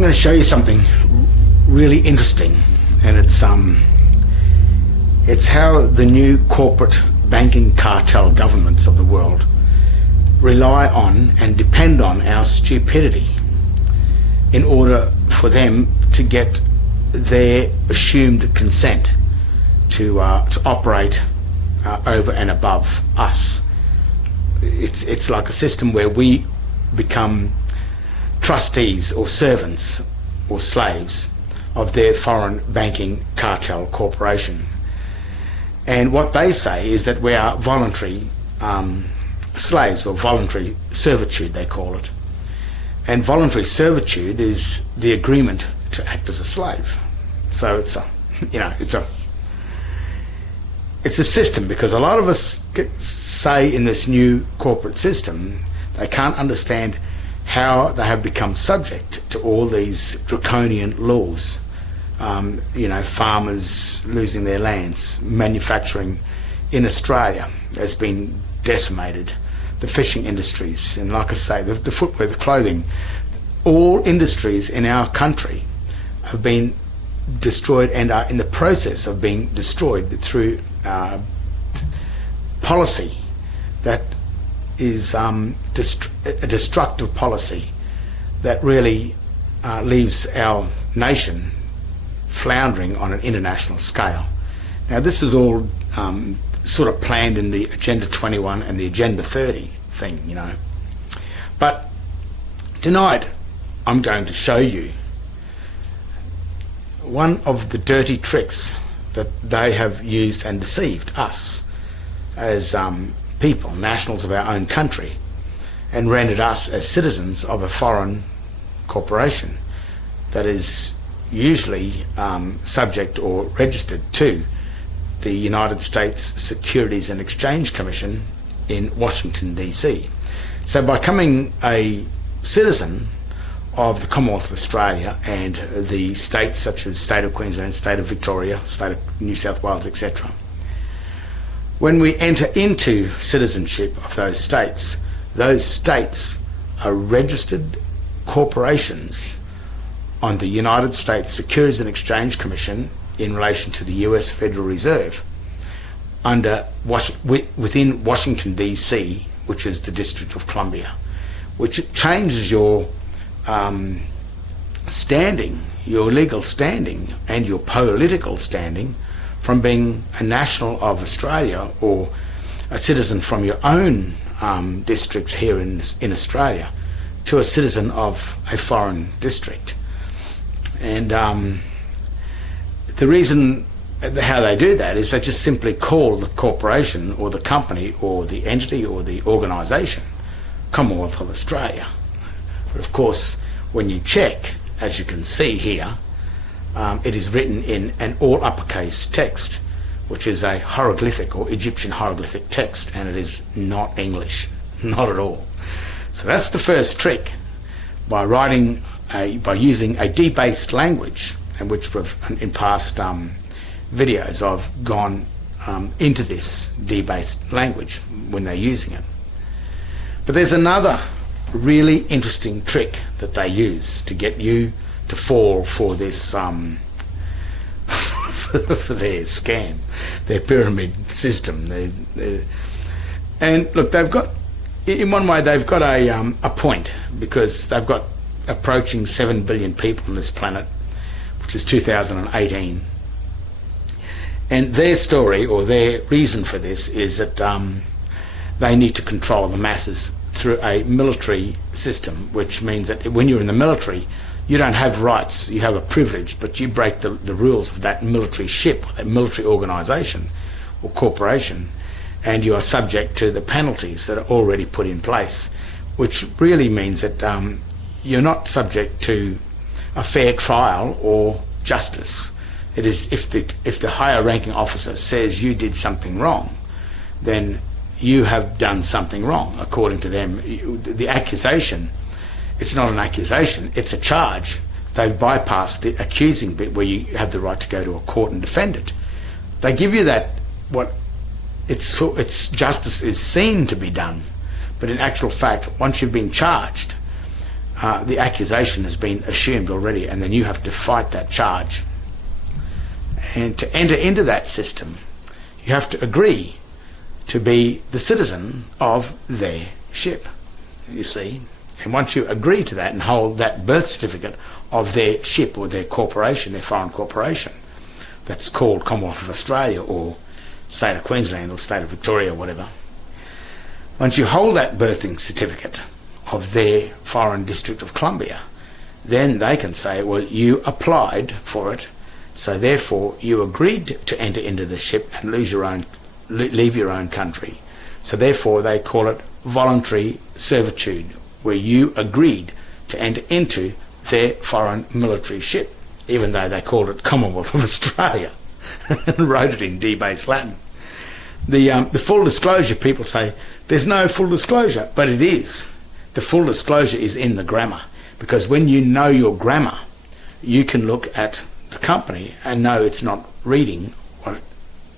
I'm going to show you something really interesting, and it's how the new corporate banking cartel governments of the world rely on and depend on our stupidity in order for them to get their assumed consent to operate over and above us. It's like a system where we become trustees or servants or slaves of their foreign banking cartel corporation. And what they say is that we are voluntary slaves, or voluntary servitude they call it. And voluntary servitude is the agreement to act as a slave. So it's a system, because a lot of us say in this new corporate system they can't understand how they have become subject to all these draconian laws. Farmers losing their lands, manufacturing in Australia has been decimated, the fishing industries, and like I say, the footwear, the clothing, all industries in our country have been destroyed and are in the process of being destroyed through policy that is a destructive policy that really leaves our nation floundering on an international scale. Now, this is all sort of planned in the Agenda 21 and the Agenda 30 thing, But tonight I'm going to show you one of the dirty tricks that they have used and deceived us as people, nationals of our own country, and rendered us as citizens of a foreign corporation that is usually subject or registered to the United States Securities and Exchange Commission in Washington, D.C. So by becoming a citizen of the Commonwealth of Australia and the states such as State of Queensland, State of Victoria, State of New South Wales, etc., when we enter into citizenship of those states are registered corporations on the United States Securities and Exchange Commission in relation to the US Federal Reserve within Washington, D.C., which is the District of Columbia, which changes your standing, your legal standing and your political standing from being a national of Australia or a citizen from your own districts here in Australia to a citizen of a foreign district. And the reason how they do that is they just simply call the corporation or the company or the entity or the organisation Commonwealth of Australia. But of course, when you check, as you can see here, it is written in an all uppercase text, which is a hieroglyphic or Egyptian hieroglyphic text, and it is not English, not at all. So that's the first trick, by using a debased language, and which we've in past videos I've gone into this debased language when they're using it. But there's another really interesting trick that they use to get you to fall for this for their scam, their pyramid system. And look, they've got, in one way, they've got a point, because they've got approaching 7 billion people on this planet, which is 2018. And their story, or their reason for this, is that they need to control the masses through a military system, which means that when you're in the military, you don't have rights, you have a privilege, but you break the rules of that military ship, that military organisation or corporation, and you are subject to the penalties that are already put in place, which really means that you're not subject to a fair trial or justice. It is, if the higher ranking officer says you did something wrong, then you have done something wrong according to them. The accusation, it's not an accusation, it's a charge. They've bypassed the accusing bit where you have the right to go to a court and defend it. They give you that, what it's justice is seen to be done, but in actual fact, once you've been charged, the accusation has been assumed already, and then you have to fight that charge. And to enter into that system, you have to agree to be the citizen of their ship, you see. And once you agree to that and hold that birth certificate of their ship or their corporation, their foreign corporation, that's called Commonwealth of Australia or State of Queensland or State of Victoria or whatever, once you hold that birthing certificate of their foreign District of Columbia, then they can say, well, you applied for it, so therefore you agreed to enter into the ship and leave your own country. So therefore they call it voluntary servitude, where you agreed to enter into their foreign military ship, even though they called it Commonwealth of Australia and wrote it in debased Latin. The full disclosure, people say, there's no full disclosure, but it is. The full disclosure is in the grammar, because when you know your grammar, you can look at the company and know it's not reading what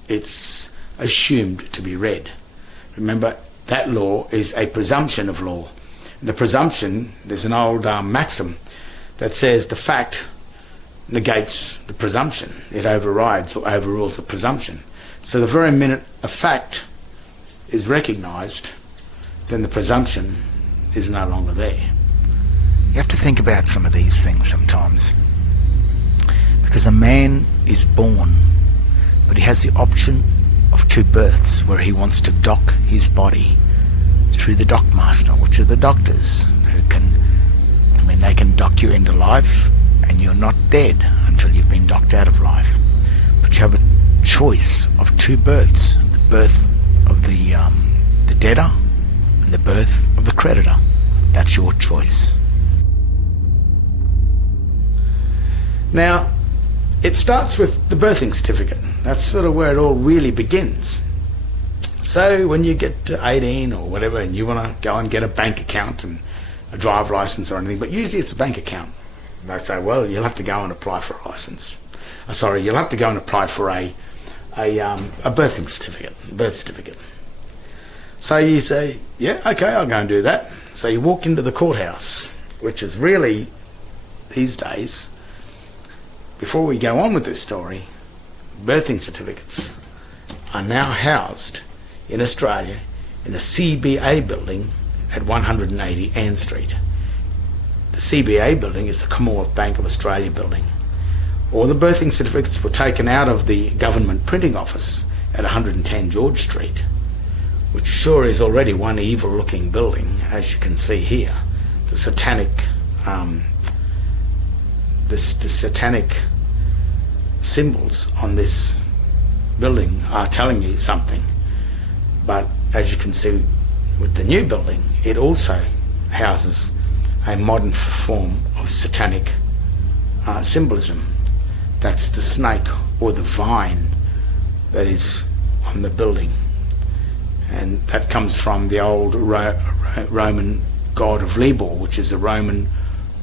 it's assumed to be read. Remember, that law is a presumption of law. The presumption, there's an old maxim that says the fact negates the presumption. It overrides or overrules the presumption. So the very minute a fact is recognised, then the presumption is no longer there. You have to think about some of these things sometimes, because a man is born, but he has the option of two births where he wants to dock his body through the dockmaster, which are the doctors who can, they can dock you into life and you're not dead until you've been docked out of life. But you have a choice of two births, the birth of the debtor and the birth of the creditor. That's your choice. Now, it starts with the birthing certificate. That's sort of where it all really begins. So when you get to 18 or whatever and you want to go and get a bank account and a driver license or anything, but usually it's a bank account. They say, well, you'll have to go and apply for a license. You'll have to go and apply for a birthing certificate, birth certificate. So you say, yeah, okay, I'll go and do that. So you walk into the courthouse, which is really, these days, before we go on with this story, birthing certificates are now housed in Australia in the CBA building at 180 Ann Street. The CBA building is the Commonwealth Bank of Australia building. All the birthing certificates were taken out of the government printing office at 110 George Street, which sure is already one evil looking building, as you can see here. The satanic the satanic symbols on this building are telling you something. But as you can see with the new building, it also houses a modern form of satanic symbolism. That's the snake or the vine that is on the building. And that comes from the old Roman god of Libor, which is the Roman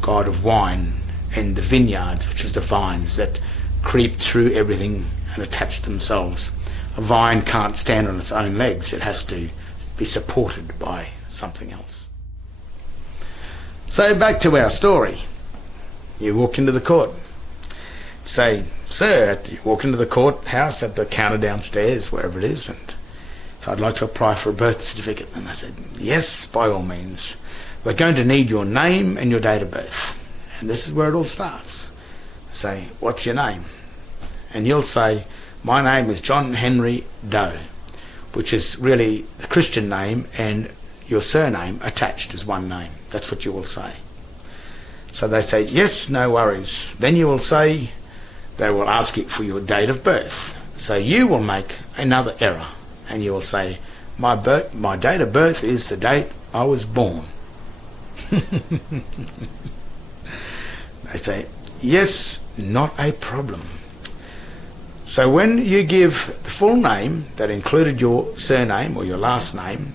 god of wine, and the vineyards, which is the vines that creep through everything and attach themselves. A vine can't stand on its own legs. It has to be supported by something else. So back to our story. You walk into the court. Say, sir, you walk into the courthouse at the counter downstairs, wherever it is, and so I'd like to apply for a birth certificate. And I said, yes, by all means. We're going to need your name and your date of birth. And this is where it all starts. I say, what's your name? And you'll say, my name is John Henry Doe, which is really the Christian name and your surname attached as one name. That's what you will say. So they say, yes, no worries. Then you will say, they will ask you for your date of birth. So you will make another error and you will say, my date of birth is the date I was born. They say, yes, not a problem. So when you give the full name that included your surname or your last name,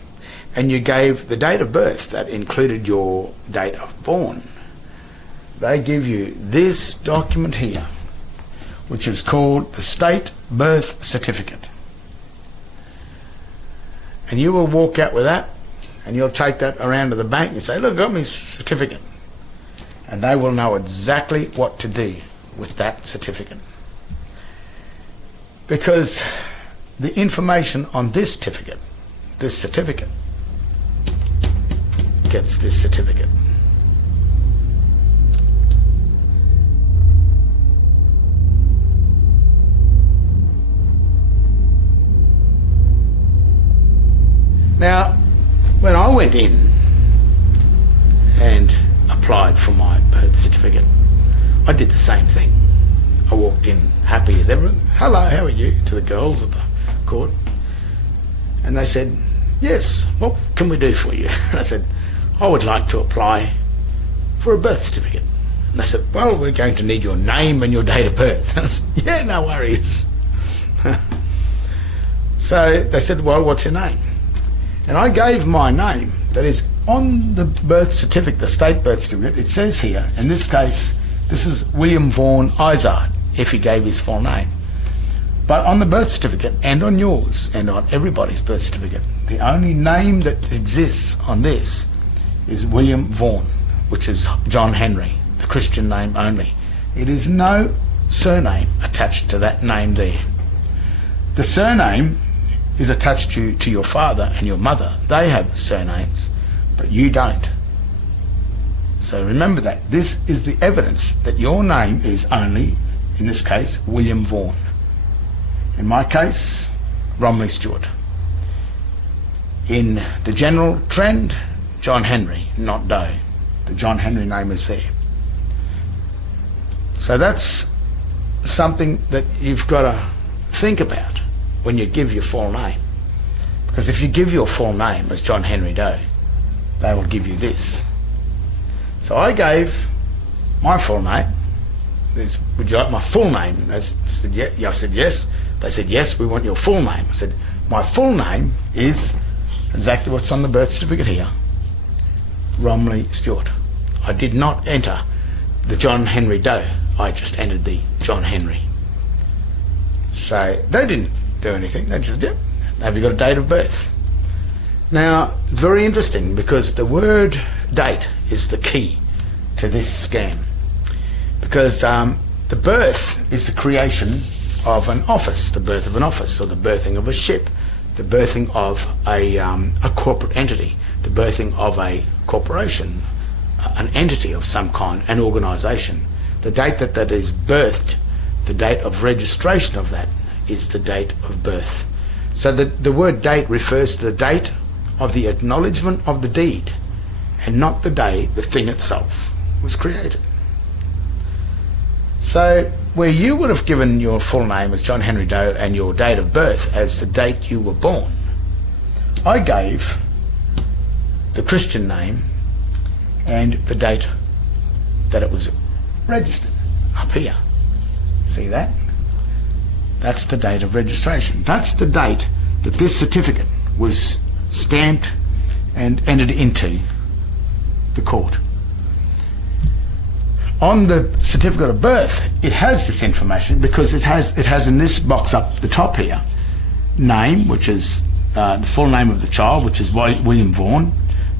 and you gave the date of birth that included your date of born, they give you this document here, which is called the State Birth Certificate. And you will walk out with that, and you'll take that around to the bank and say, look, I got my certificate. and they will know exactly what to do with that certificate. Because the information on this certificate gets this certificate. Now, when I went in and applied for my birth certificate, I did the same thing. I walked in happy as ever. "Hello, how are you?" to the girls at the court. And they said, "Yes, what can we do for you?" And I said, "I would like to apply for a birth certificate." And they said, "Well, we're going to need your name and your date of birth." And I said, "Yeah, no worries." So they said, "Well, what's your name?" And I gave my name. That is, on the birth certificate, the state birth certificate, it says here, in this case, this is William Vaughan Izard, if he gave his full name. But on the birth certificate, and on yours, and on everybody's birth certificate, the only name that exists on this is William Vaughan, which is John Henry, the Christian name only. It is no surname attached to that name there. The surname is attached to your father and your mother. They have surnames, but you don't. So remember that. This is the evidence that your name is only, in this case, William Vaughan. In my case, Romley Stewart. In the general trend, John Henry, not Doe. The John Henry name is there. So that's something that you've got to think about when you give your full name. Because if you give your full name as John Henry Doe, they will give you this. So I gave my full name. "Would you like my full name?" I said, yeah. I said, "Yes." They said, "Yes, we want your full name." I said, "My full name is exactly what's on the birth certificate here, Romley Stewart." I did not enter the John Henry Doe. I just entered the John Henry. So they didn't do anything. They just did. "Have you got a date of birth?" Now, it's very interesting because the word date is the key to this scam. Because the birth is the creation of an office, the birth of an office, or the birthing of a ship, the birthing of a corporate entity, the birthing of a corporation, an entity of some kind, an organisation. The date that is birthed, the date of registration of that, is the date of birth. So the word date refers to the date of the acknowledgement of the deed, and not the day the thing itself was created. So where you would have given your full name as John Henry Doe and your date of birth as the date you were born, I gave the Christian name and the date that it was registered up here. See that? That's the date of registration. That's the date that this certificate was stamped and entered into the court. On the certificate of birth, it has this information because it has in this box up the top here, name, which is the full name of the child, which is William Vaughan,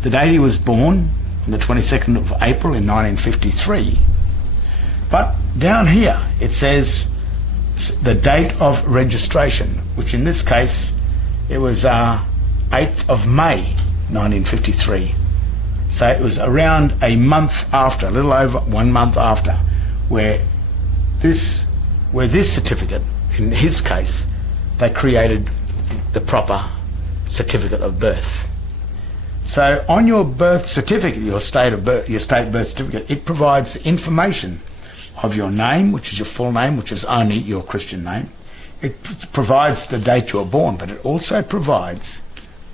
the date he was born, on the 22nd of April in 1953. But down here it says the date of registration, which in this case it was 8th of May 1953. So it was around a month after, a little over 1 month after, where this certificate, in his case, they created the proper certificate of birth. So on your birth certificate, your state birth certificate, it provides the information of your name, which is your full name, which is only your Christian name. It provides the date you were born, but it also provides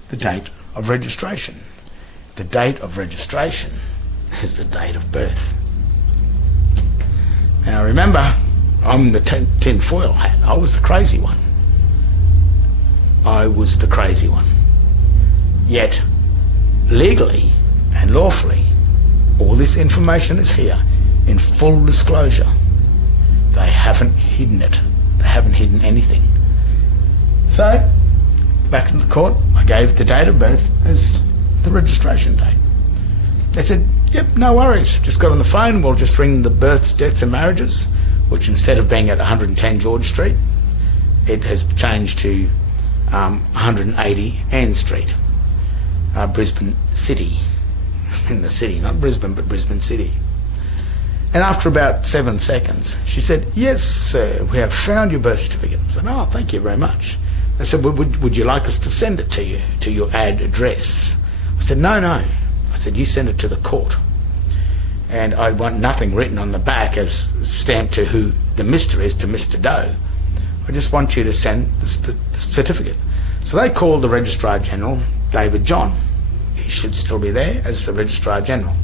the date of registration. The date of registration is the date of birth. Now remember, I'm the tin foil hat. I was the crazy one. I was the crazy one. Yet, legally and lawfully, all this information is here in full disclosure. They haven't hidden it. They haven't hidden anything. So, back in the court, I gave the date of birth as the registration date. They said, yep, no worries. Just got on the phone. We'll just ring the births, deaths and marriages, which instead of being at 110 George Street, it has changed to 180 Ann Street, Brisbane City. In the city, not Brisbane, but Brisbane City. And after about 7 seconds, she said, yes, sir, we have found your birth certificate. I said, oh, thank you very much. I said, would you like us to send it to you, to your ad address? I said, no. I said, you send it to the court. And I want nothing written on the back as stamped to who the Mr. is, to Mr. Doe. I just want you to send the certificate. So they called the Registrar General, David John. He should still be there as the Registrar General.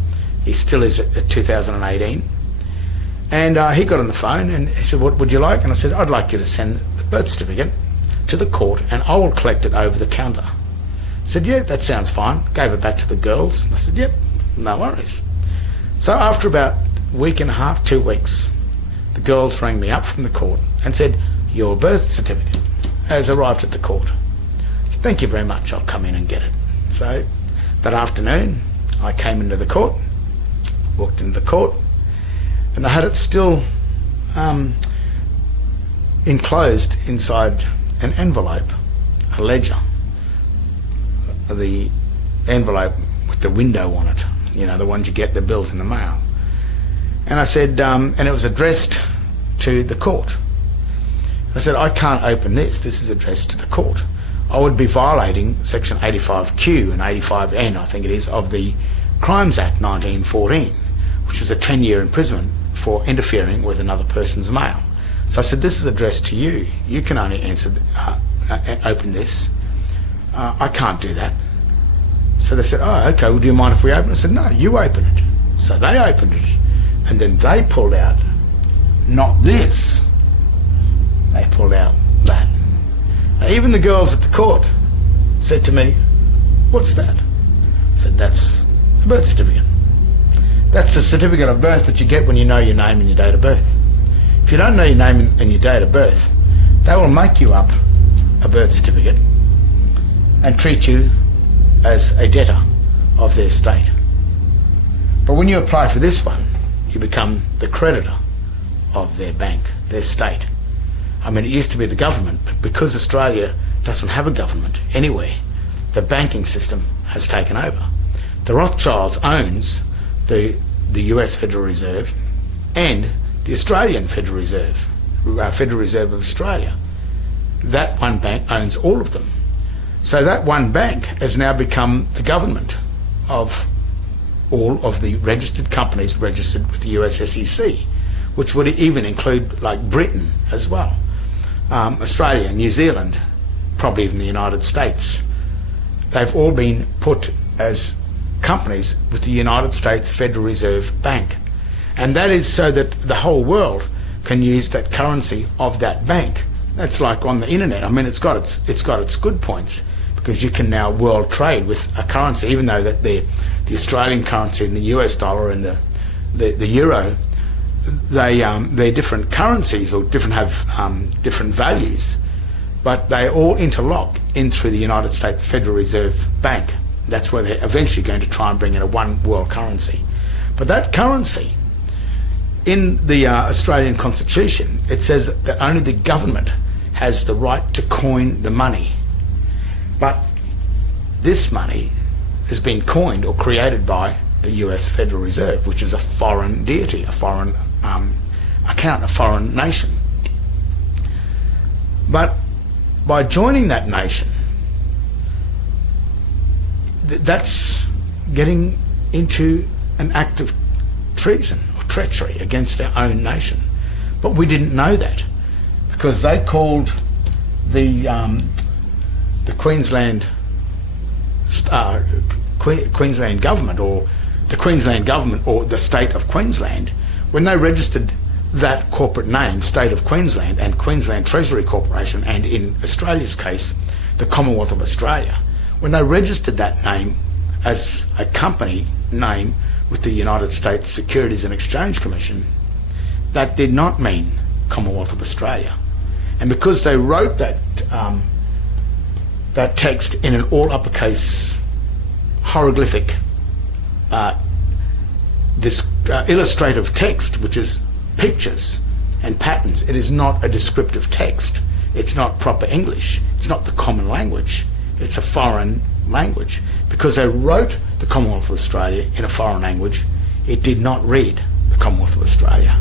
He still is at 2018. And he got on the phone and he said, what would you like? And I said, I'd like you to send the birth certificate to the court and I will collect it over the counter. He said, yeah, that sounds fine. Gave it back to the girls. And I said, yep, no worries. So after about a week and a half, 2 weeks, the girls rang me up from the court and said, your birth certificate has arrived at the court. I said, thank you very much, I'll come in and get it. So that afternoon, I came into the court, walked into the court, and I had it still enclosed inside an envelope, a ledger. The envelope with the window on it, you know, the ones you get the bills in the mail. And I said, and it was addressed to the court. I said, I can't open this. This is addressed to the court. I would be violating Section 85Q and 85N, I think it is, of the Crimes Act 1914, which is a 10-year imprisonment for interfering with another person's mail. So I said, this is addressed to you. You can only open this. I can't do that. So they said, oh, okay, well, do you mind if we open it? I said, no, you open it. So they opened it. And then they pulled out, not this, they pulled out that. Now, even the girls at the court said to me, what's that? I said, that's a birth certificate. That's the certificate of birth that you get when you know your name and your date of birth. If you don't know your name and your date of birth, they will make you up a birth certificate and treat you as a debtor of their estate. But when you apply for this one, you become the creditor of their bank, their state. I mean, it used to be the government, but because Australia doesn't have a government anywhere, the banking system has taken over. The Rothschilds owns the US Federal Reserve and the Australian Federal Reserve, Federal Reserve of Australia. That one bank owns all of them. So that one bank has now become the government of all of the registered companies registered with the US SEC, which would even include like Britain as well, Australia, New Zealand, probably even the United States. They've all been put as companies with the United States Federal Reserve Bank. And that is so that the whole world can use that currency of that bank. That's like on the internet. I mean, it's got its good points, because you can now world trade with a currency, even though that the Australian currency and the US dollar and the euro, they're different currencies or have different values, but they all interlock in through the United States Federal Reserve Bank. That's where they're eventually going to try and bring in a one world currency. But that currency, in the Australian Constitution, it says that only the government has the right to coin the money. But this money has been coined or created by the US Federal Reserve, which is a foreign deity, a foreign account, a foreign nation. But by joining that nation, that's getting into an act of treason or treachery against our own nation. But we didn't know that, because they called the Queensland Queensland government, or the Queensland government, or the state of Queensland, when they registered that corporate name, State of Queensland and Queensland Treasury Corporation, and in Australia's case, the Commonwealth of Australia, when they registered that name as a company name with the United States Securities and Exchange Commission, that did not mean Commonwealth of Australia. And because they wrote that that text in an all uppercase hieroglyphic illustrative text, which is pictures and patterns. It is not a descriptive text. It's not proper English. It's not the common language. It's a foreign language. Because they wrote the Commonwealth of Australia in a foreign language, it did not read the Commonwealth of Australia.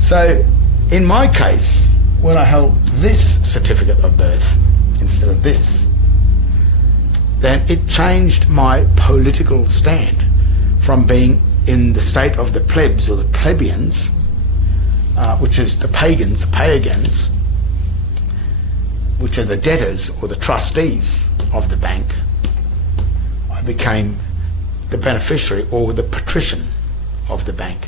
So, in my case, when I held this certificate of birth instead of this, then it changed my political stand from being in the state of the plebs or the plebeians, which is the pagans, the pagans, which are the debtors or the trustees of the bank. I became the beneficiary or the patrician of the bank.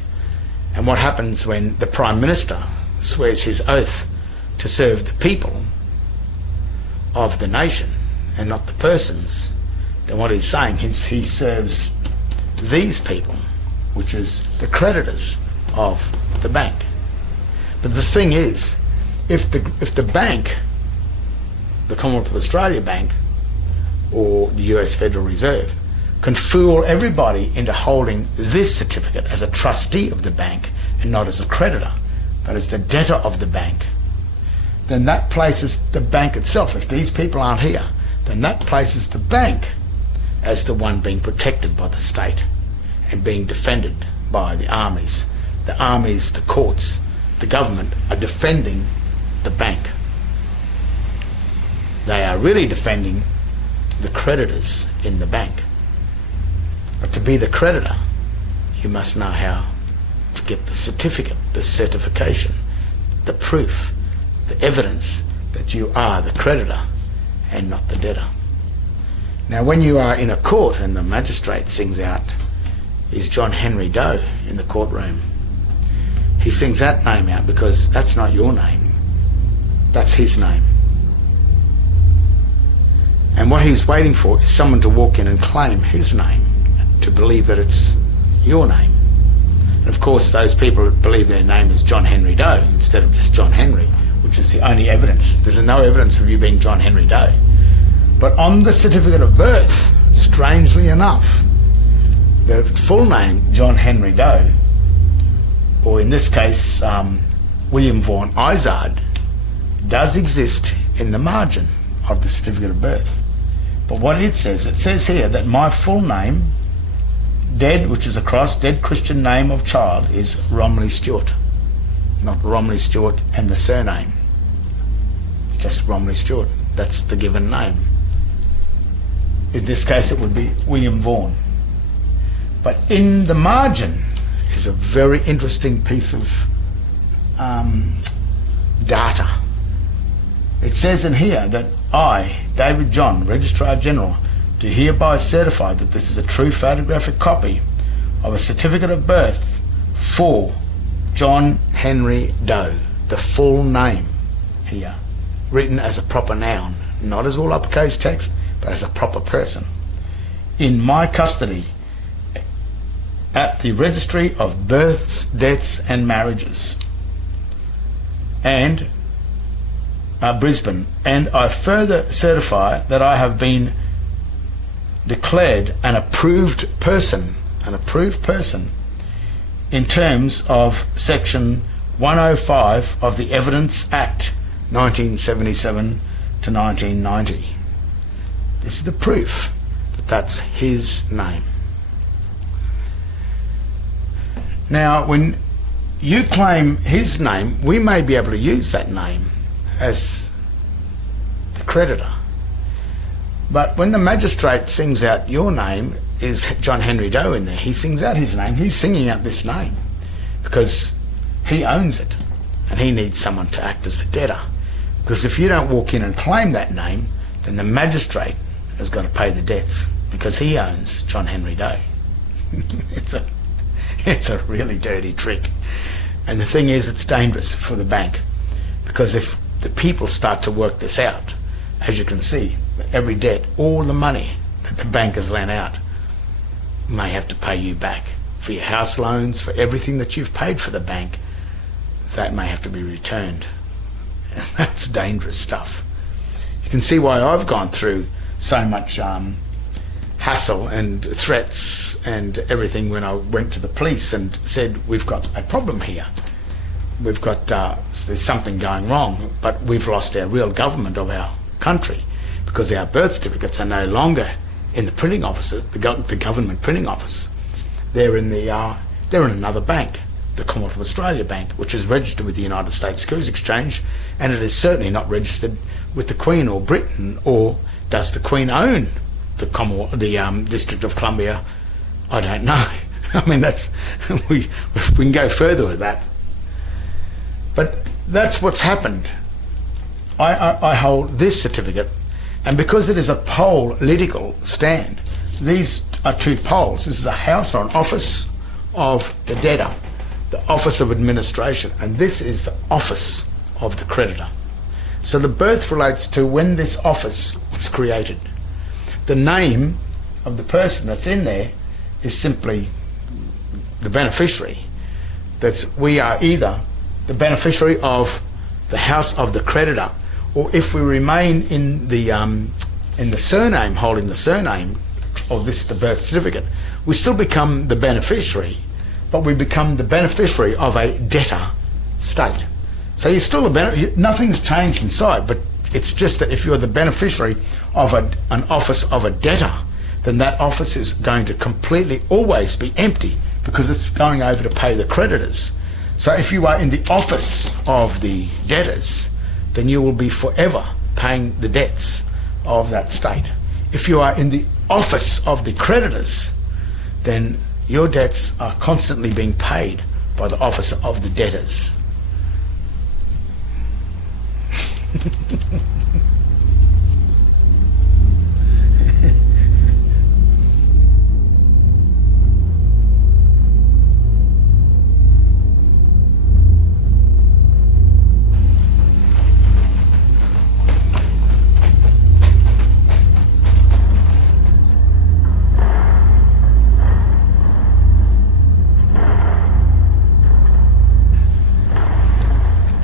And what happens when the Prime Minister swears his oath to serve the people of the nation and not the persons, then what he's saying is he serves these people, which is the creditors of the bank. But the thing is, if the bank, the Commonwealth of Australia Bank or the US Federal Reserve, can fool everybody into holding this certificate as a trustee of the bank and not as a creditor, but as the debtor of the bank, then that places the bank itself, if these people aren't here, then that places the bank as the one being protected by the state and being defended by the armies. The armies, the courts, the government are defending the bank. They are really defending the creditors in the bank. But to be the creditor, you must know how to get the certificate, the certification, the proof, the evidence that you are the creditor and not the debtor. Now, when you are in a court and the magistrate sings out, "Is John Henry Doe in the courtroom?" He sings that name out because that's not your name. That's his name. And what he's waiting for is someone to walk in and claim his name, to believe that it's your name. And of course, those people believe their name is John Henry Doe instead of just John Henry, which is the only evidence. There's no evidence of you being John Henry Doe. But on the certificate of birth, strangely enough, the full name, John Henry Doe, or in this case, William Vaughan Izard, does exist in the margin of the certificate of birth. But what it says here that my full name, dead, which is a cross, dead Christian name of child, is Romilly Stewart. Not Romilly Stewart and the surname. It's just Romilly Stewart. That's the given name. In this case it would be William Vaughan. But in the margin is a very interesting piece of data. It says in here that I, David John, Registrar General, do hereby certify that this is a true photographic copy of a certificate of birth for John Henry Doe, the full name here, written as a proper noun, not as all uppercase text, but as a proper person, in my custody at the Registry of Births, Deaths and Marriages, and Brisbane, and I further certify that I have been declared an approved person in terms of section 105 of the Evidence Act 1977 to 1990. This is the proof that that's his name. Now, when you claim his name, we may be able to use that name as the creditor. But when the magistrate sings out your name is John Henry Doe in there, he sings out his name, he's singing out this name because he owns it and he needs someone to act as the debtor. Because if you don't walk in and claim that name, then the magistrate has got to pay the debts because he owns John Henry Doe. It's a really dirty trick. And the thing is, it's dangerous for the bank because if the people start to work this out, as you can see, every debt, all the money that the bank has lent out, may have to pay you back for your house loans, for everything that you've paid for the bank. That may have to be returned. And that's dangerous stuff. You can see why I've gone through so much hassle and threats and everything when I went to the police and said, we've got a problem here. We've got, there's something going wrong, but we've lost our real government of our country because our birth certificates are no longer in the printing offices, the government printing office. They're in another bank, the Commonwealth of Australia Bank, which is registered with the United States Securities Exchange, and it is certainly not registered with the Queen or Britain. Or does the Queen own the District of Columbia? I don't know. I mean, that's we can go further with that, but that's what's happened. I hold this certificate, and because it is a political stand, these are two poles. This is a house or an office of the debtor, the office of administration, and this is the office of the creditor. So the birth relates to when this office was created. The name of the person that's in there is simply the beneficiary. We are either the beneficiary of the house of the creditor, or if we remain in the surname, holding the surname of the birth certificate, we still become the beneficiary, but we become the beneficiary of a debtor state. So you're still nothing's changed inside, but it's just that if you're the beneficiary of an office of a debtor, then that office is going to completely always be empty because it's going over to pay the creditors. So if you are in the office of the debtors, then you will be forever paying the debts of that state. If you are in the office of the creditors, then your debts are constantly being paid by the office of the debtors.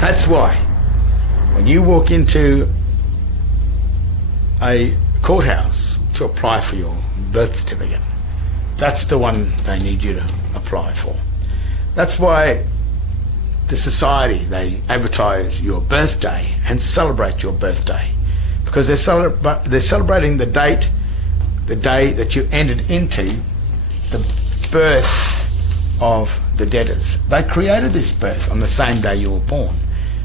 That's why when you walk into a courthouse to apply for your birth certificate, that's the one they need you to apply for. That's why the society, they advertise your birthday and celebrate your birthday, because they're celebrating the day that you entered into the birth of the debtors. They created this birth on the same day you were born,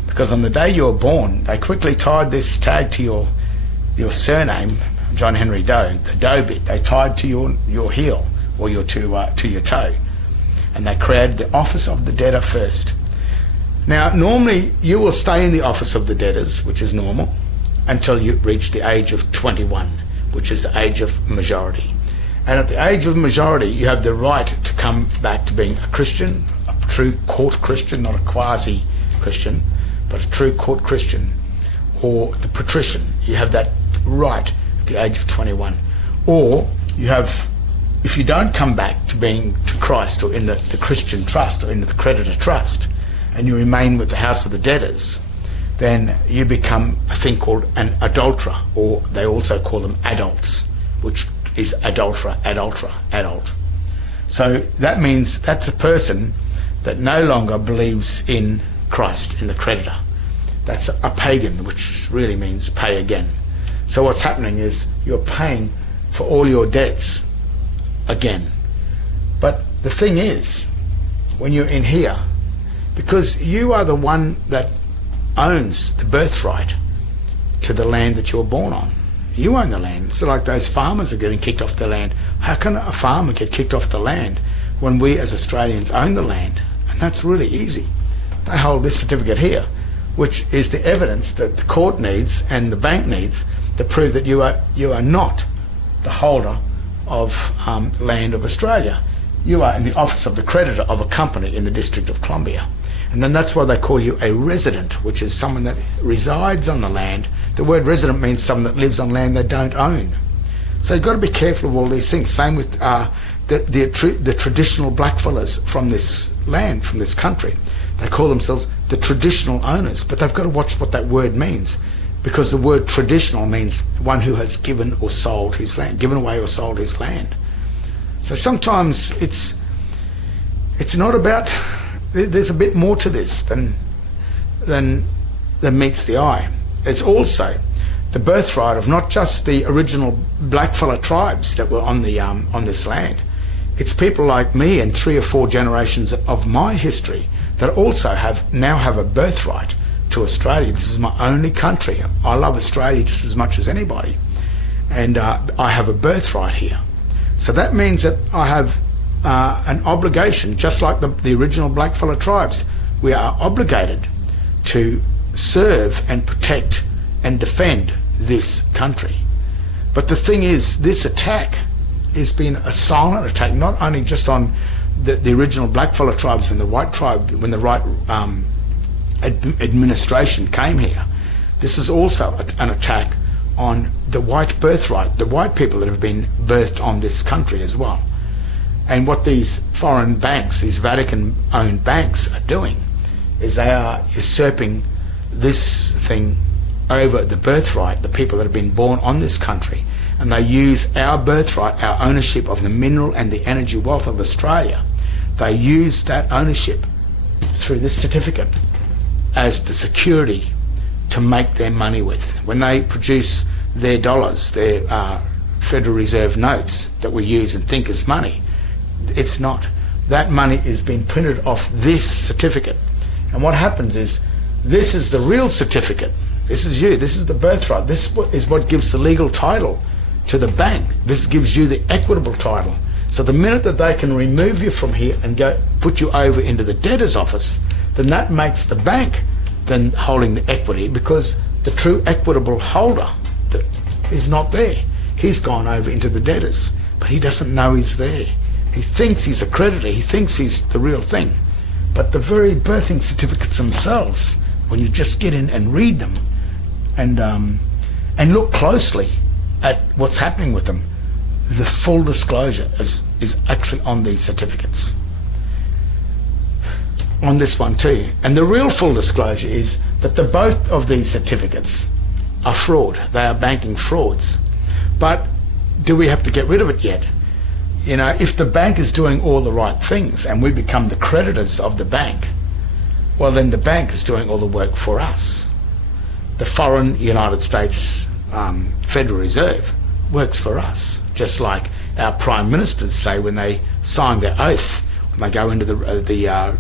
because on the day you were born, they quickly tied this tag to your surname, John Henry Doe, the Doe bit. They tied to your heel or to your toe, and they created the office of the debtor first. Now, normally you will stay in the office of the debtors, which is normal, until you reach the age of 21, which is the age of majority. And at the age of majority, you have the right to come back to being a Christian, a true court Christian, not a quasi-Christian, but a true court Christian, or the patrician. You have that right at the age of 21. Or you have, if you don't come back to being to Christ or in the Christian trust or in the creditor trust, and you remain with the house of the debtors, then you become a thing called an adulterer, or they also call them adults, which is adult. So that means that's a person that no longer believes in Christ, in the creditor. That's a pagan, which really means pay again. So what's happening is you're paying for all your debts again. But the thing is, when you're in here, because you are the one that owns the birthright to the land that you were born on. You own the land. So like those farmers are getting kicked off the land. How can a farmer get kicked off the land when we as Australians own the land? And that's really easy. They hold this certificate here, which is the evidence that the court needs and the bank needs to prove that you are not the holder of land of Australia. You are in the office of the creditor of a company in the District of Columbia. And then that's why they call you a resident, which is someone that resides on the land. The word resident means someone that lives on land they don't own. So you've got to be careful of all these things. Same with the traditional blackfellas from this land, from this country. They call themselves the traditional owners, but they've got to watch what that word means, because the word traditional means one who has given or sold his land, given away or sold his land. So sometimes it's not about, there's a bit more to this than meets the eye. It's also the birthright of not just the original blackfella tribes that were on this land. It's people like me and 3 or 4 generations of my history that also now have a birthright to Australia. This is my only country. I love Australia just as much as anybody, and I have a birthright here. So that means that I have an obligation, just like the original blackfella tribes. We are obligated to serve and protect and defend this country. But the thing is, this attack has been a silent attack, not only just on the original blackfella tribes when the white administration came here. This is also an attack on the white birthright, the white people that have been birthed on this country as well. And what these foreign banks, these Vatican-owned banks, are doing is they are usurping this thing over the birthright, the people that have been born on this country, and they use our birthright, our ownership of the mineral and the energy wealth of Australia. They use that ownership through this certificate as the security to make their money with. When they produce their dollars, their Federal Reserve notes that we use and think is money, it's not. That money is being printed off this certificate. And what happens is, this is the real certificate. This is you. This is the birthright. This is what gives the legal title to the bank. This gives you the equitable title. So the minute that they can remove you from here and put you over into the debtor's office, then that makes the bank then holding the equity, because the true equitable holder is not there. He's gone over into the debtors, but he doesn't know he's there. He thinks he's a creditor. He thinks he's the real thing. But the very birthing certificates themselves, when you just get in and read them and look closely at what's happening with them, the full disclosure is actually on these certificates. On this one too. And the real full disclosure is that both of these certificates are fraud. They are banking frauds. But do we have to get rid of it yet? You know, if the bank is doing all the right things and we become the creditors of the bank, well, then the bank is doing all the work for us. The foreign United States Federal Reserve works for us, just like our prime ministers say when they sign their oath, when they go into the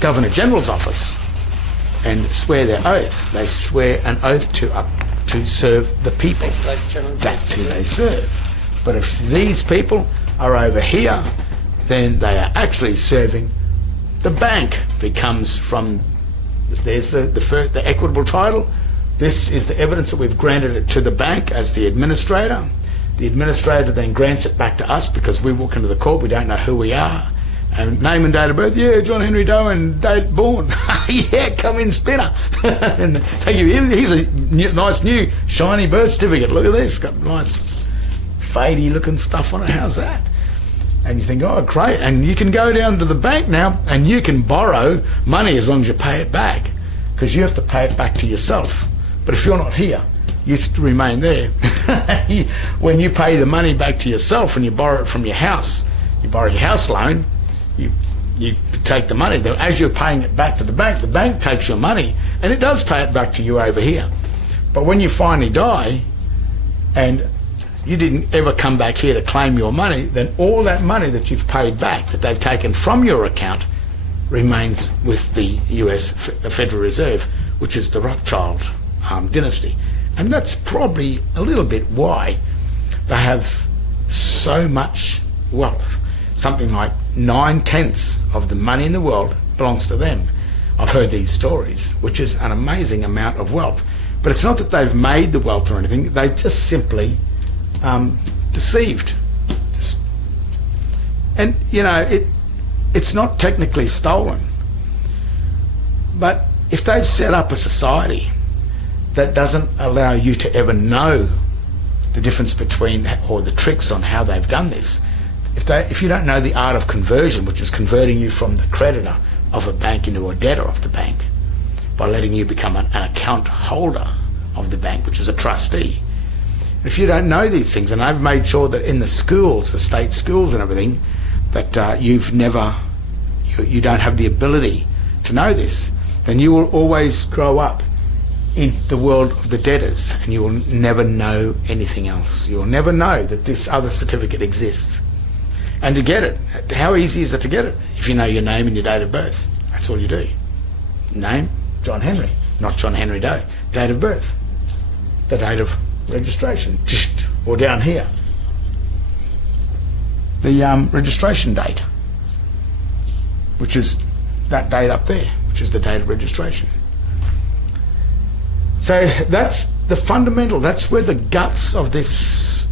Governor General's office and swear their oath. They swear an oath to serve the people. That's who they serve. But if these people are over here, then they are actually serving the bank. Becomes from, there's the equitable title. This is the evidence that we've granted it to the bank as the administrator. The administrator then grants it back to us, because we walk into the court, we don't know who we are. And name and date of birth, yeah, John Henry Doe and date born. Yeah, come in, Spinner. And thank you. Here's a nice new shiny birth certificate. Look at this, got nice fadey looking stuff on it. How's that? And you think, oh, great. And you can go down to the bank now and you can borrow money as long as you pay it back, because you have to pay it back to yourself. But if you're not here, you still remain there. When you pay the money back to yourself and you borrow it from your house, you borrow your house loan, you take the money. As you're paying it back to the bank takes your money and it does pay it back to you over here. But when you finally die and you didn't ever come back here to claim your money, then all that money that you've paid back, that they've taken from your account, remains with the US Federal Reserve, which is the Rothschild dynasty. And that's probably a little bit why they have so much wealth. Something like 9/10 of the money in the world belongs to them. I've heard these stories, which is an amazing amount of wealth. But it's not that they've made the wealth or anything, they've just simply deceived. And, you know, it's not technically stolen. But if they've set up a society that doesn't allow you to ever know the difference between, or the tricks on how they've done this. If you don't know the art of conversion, which is converting you from the creditor of a bank into a debtor of the bank, by letting you become an account holder of the bank, which is a trustee. If you don't know these things, and I've made sure that in the schools, the state schools and everything, that you don't have the ability to know this, then you will always grow up in the world of the debtors, and you will never know anything else. You will never know that this other certificate exists. And to get it, how easy is it to get it? If you know your name and your date of birth, that's all you do. Name, John Henry, not John Henry Doe. Date of birth, the date of registration, or down here, the registration date, which is that date up there, which is the date of registration. So that's the fundamental, that's where the guts of this,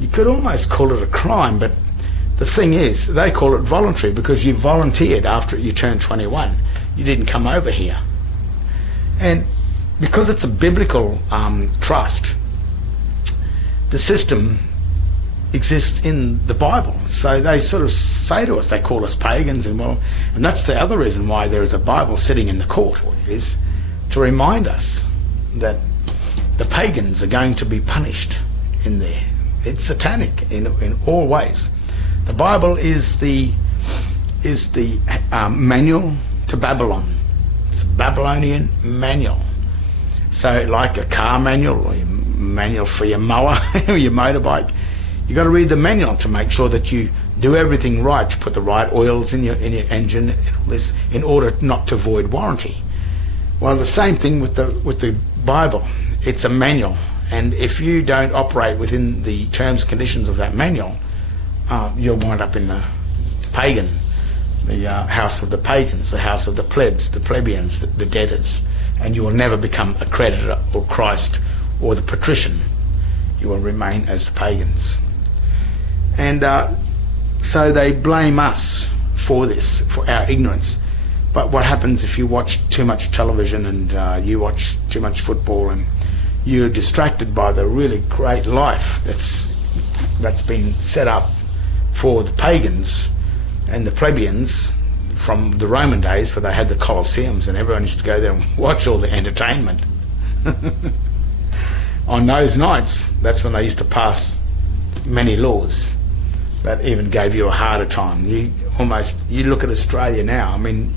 you could almost call it a crime, but the thing is, they call it voluntary because you volunteered after you turned 21. You didn't come over here. And because it's a biblical trust, the system exists in the Bible. So they sort of say to us, they call us pagans, and that's the other reason why there is a Bible sitting in the court, is to remind us that the pagans are going to be punished in there. It's satanic in all ways. The Bible is the manual to Babylon. It's a Babylonian manual. So like a car manual, or a manual for your mower or your motorbike, you got to read the manual to make sure that you do everything right, to put the right oils in your engine and all this, in order not to void warranty. Well, the same thing with the Bible. It's a manual, and if you don't operate within the terms and conditions of that manual, you'll wind up in the pagan, the house of the pagans, the house of the plebs, the plebeians, the debtors, and you will never become a creditor or Christ or the patrician. You will remain as the pagans. And so they blame us for this, for our ignorance. But what happens if you watch too much television and you watch too much football and you're distracted by the really great life that's been set up for the pagans and the plebeians from the Roman days, where they had the Colosseums and everyone used to go there and watch all the entertainment. On those nights, that's when they used to pass many laws that even gave you a harder time. You look at Australia now, I mean,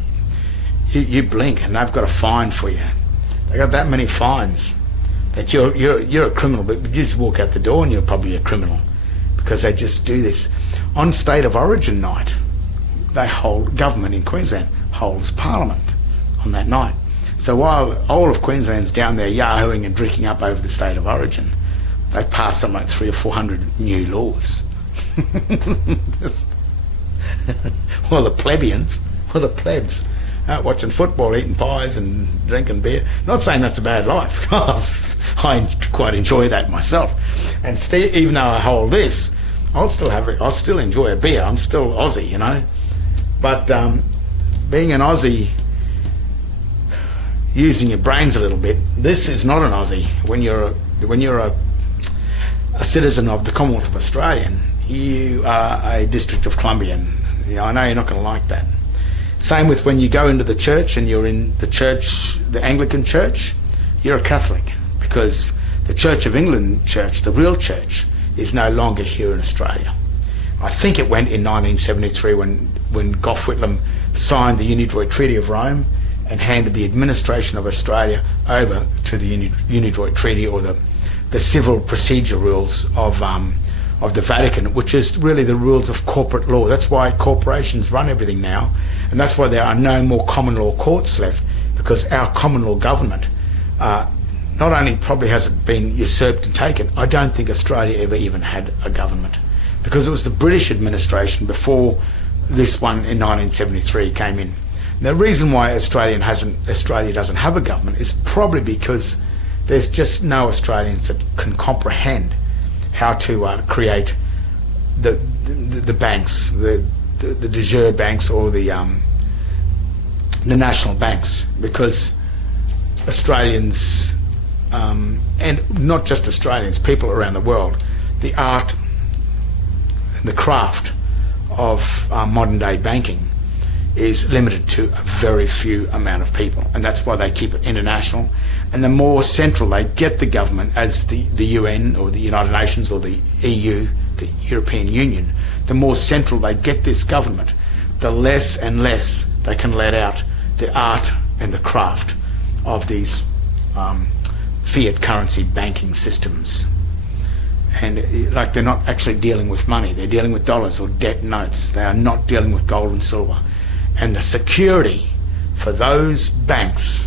you blink and they've got a fine for you. They got that many fines that you're a criminal, but you just walk out the door and you're probably a criminal, because they just do this. On State of Origin night, government in Queensland holds Parliament on that night. So while all of Queensland's down there yahooing and drinking up over the State of Origin, they pass something like 300 or 400 new laws. Well, the plebs, out watching football, eating pies and drinking beer. Not saying that's a bad life. I quite enjoy that myself. And even though I hold this, I'll still enjoy a beer. I'm still Aussie, you know. But being an Aussie, using your brains a little bit, this is not an Aussie. When you're a citizen of the Commonwealth of Australia, you are a District of Columbian. You know, I know you're not going to like that. Same with when you go into the church and you're in the church, the Anglican church, you're a Catholic, because the Church of England church, the real church, is no longer here in Australia. I think it went in 1973 when Gough Whitlam signed the Unidroit Treaty of Rome and handed the administration of Australia over to the Unidroit Treaty, or the civil procedure rules of the Vatican, which is really the rules of corporate law. That's why corporations run everything now, and that's why there are no more common law courts left, because our common law government not only probably has it been usurped and taken, I don't think Australia ever even had a government, because it was the British administration before this one in 1973 came in. The reason why Australia doesn't have a government is probably because there's just no Australians that can comprehend how to create the banks, the de jure banks, or the national banks, because Australians and not just Australians, people around the world, the art and the craft of modern day banking is limited to a very few amount of people, and that's why they keep it international. And the more central they get the government, as the UN or the United Nations or the EU, the European Union, the more central they get this government, the less and less they can let out the art and the craft of these fiat currency banking systems. And like, they're not actually dealing with money, they're dealing with dollars or debt notes. They are not dealing with gold and silver. And the security for those banks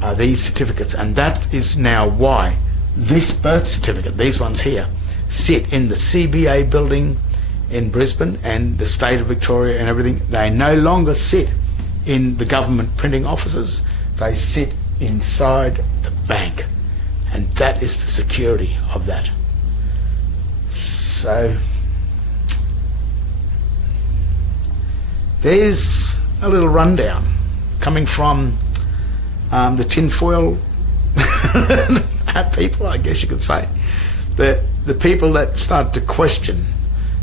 are these certificates, and that is now why this birth certificate, these ones here, sit in the CBA building in Brisbane and the state of Victoria and everything. They no longer sit in the government printing offices, they sit inside the bank, and that is the security of that. So there's a little rundown coming from the tinfoil people, I guess you could say. The people that start to question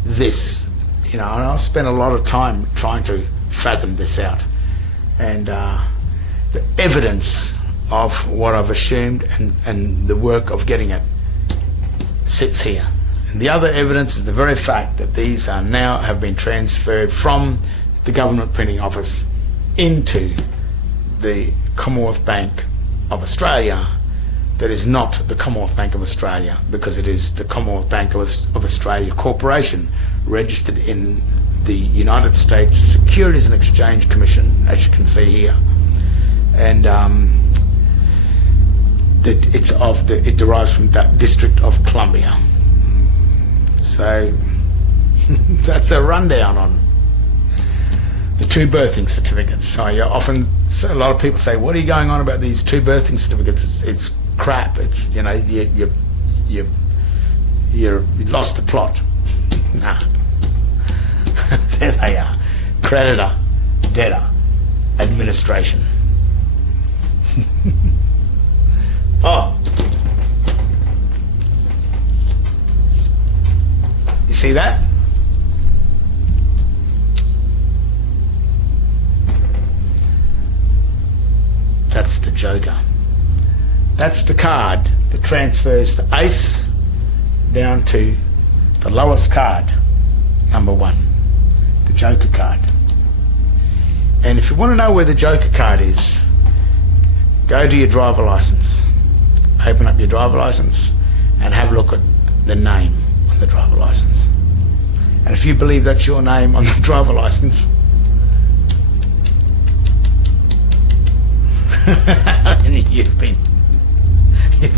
this, and I've spent a lot of time trying to fathom this out. And the evidence of what I've assumed and the work of getting it sits here. And the other evidence is the very fact that these are now have been transferred from the government printing office into the Commonwealth Bank of Australia. That is not the Commonwealth Bank of Australia, because it is the Commonwealth Bank of Australia Corporation, registered in the United States Securities and Exchange Commission, as you can see here. And it derives from that District of Columbia. So that's a rundown on the two birthing certificates. So a lot of people say, what are you going on about these two birthing certificates? It's crap. It's, you lost the plot. Nah. There they are. Creditor, debtor, administration. Oh. You see that? That's the Joker. That's the card that transfers the ace down to the lowest card, number 1, the Joker card. And if you want to know where the Joker card is, go to your driver license, open up your driver license and have a look at the name on the driver license. And if you believe that's your name on the driver license, you've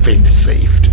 been deceived.